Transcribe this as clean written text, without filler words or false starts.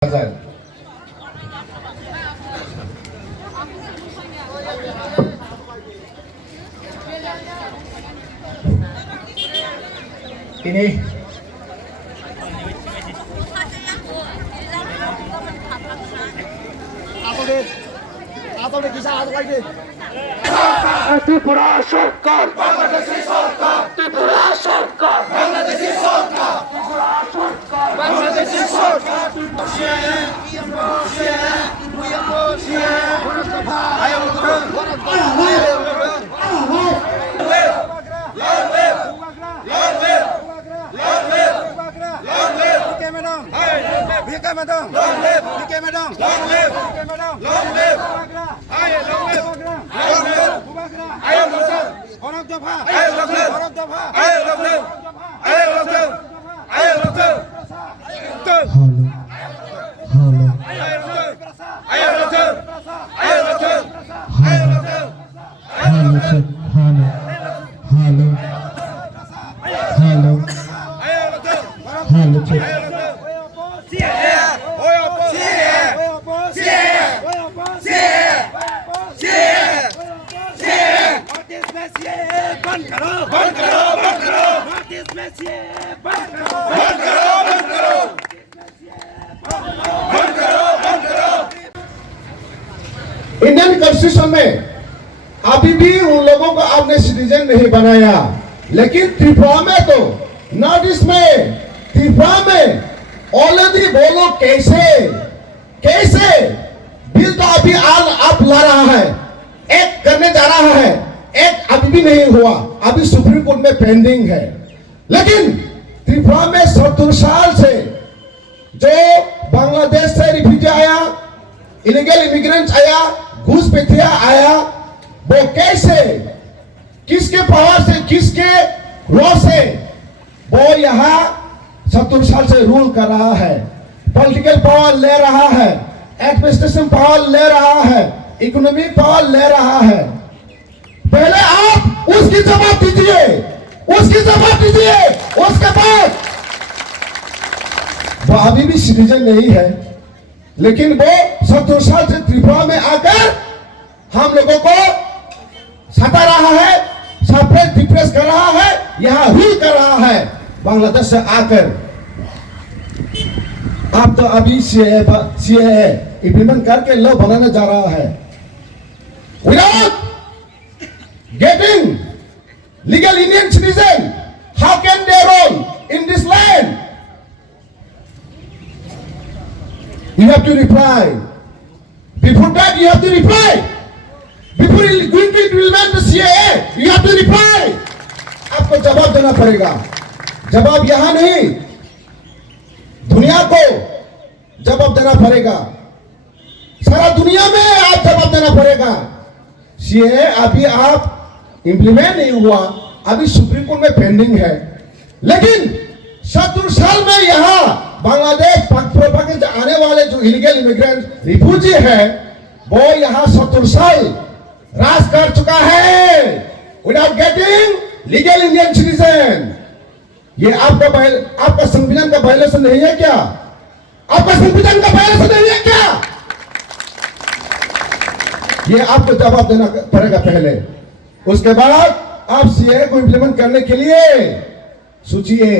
Ini atau deh kisah atau lagi Tripura Sarkar Bangladeshi Sarkar Tripura Sarkar Bangladeshi Sarkar Tripura Sarkar Bangladeshi Sarkar Indian constitution में अभी भी उन लोगों को आपने सिटीजन नहीं बनाया, लेकिन त्रिपुरा में तो नॉर्थ ईस्ट में त्रिपुरा में ऑलरेडी बोलो कैसे बिल तो अभी आप ला रहा है, एक करने जा रहा है, एक अभी भी नहीं हुआ, अभी सुप्रीम कोर्ट में पेंडिंग है। लेकिन त्रिपुरा में 70 साल से जो बांग्लादेश से रिफ्यूजी आया, इलीगल इमिग्रेंट्स आया, घुसपैठिया आया, वो कैसे किसके पावर से किसके लॉ से वो यहाँ 70 साल से रूल कर रहा है, पॉलिटिकल पावर ले रहा है, एडमिनिस्ट्रेशन पावर ले रहा है, इकोनॉमिक पावर ले रहा है। पहले आप उसकी जवाब दीजिए, उसके बाद वो अभी भी सिटीजन नहीं है, लेकिन वो 70 साल से त्रिपुरा में आकर हम लोगों को सता रहा है, सप्रेस डिप्रेस कर रहा है, यहाँ रूल कर रहा है बांग्लादेश से आकर। आप तो अभी सीएए इम्प्लीमेंट करके लॉ बनाने जा रहा है। Without getting legal Indian citizen, how can they role in this land? You have to reply. Before that, you have to reply. Before you going to implement the CAA, you have to reply. आपको जवाब देना पड़ेगा। जवाब यहाँ नहीं, दुनिया को जवाब देना पड़ेगा। सारा दुनिया में आप जवाब देना पड़ेगा। CAA अभी आप इम्प्लीमेंट नहीं हुआ, अभी सुप्रीम कोर्ट में पेंडिंग है। लेकिन 70 साल में यहाँ बांग्लादेश पाकिस्तान से आने वाले जो इलीगल इमिग्रेंट रिफ्यूजी है, वो यहाँ 70 साल राज कर चुका है without getting legal Indian citizen. ये आपका संविधान का वायलेशन नहीं है क्या? आपका संविधान का वायलेशन नहीं है क्या? ये आपको जवाब देना पड़ेगा पहले, उसके बाद आप सीए को इम्प्लीमेंट करने के लिए सोचिए।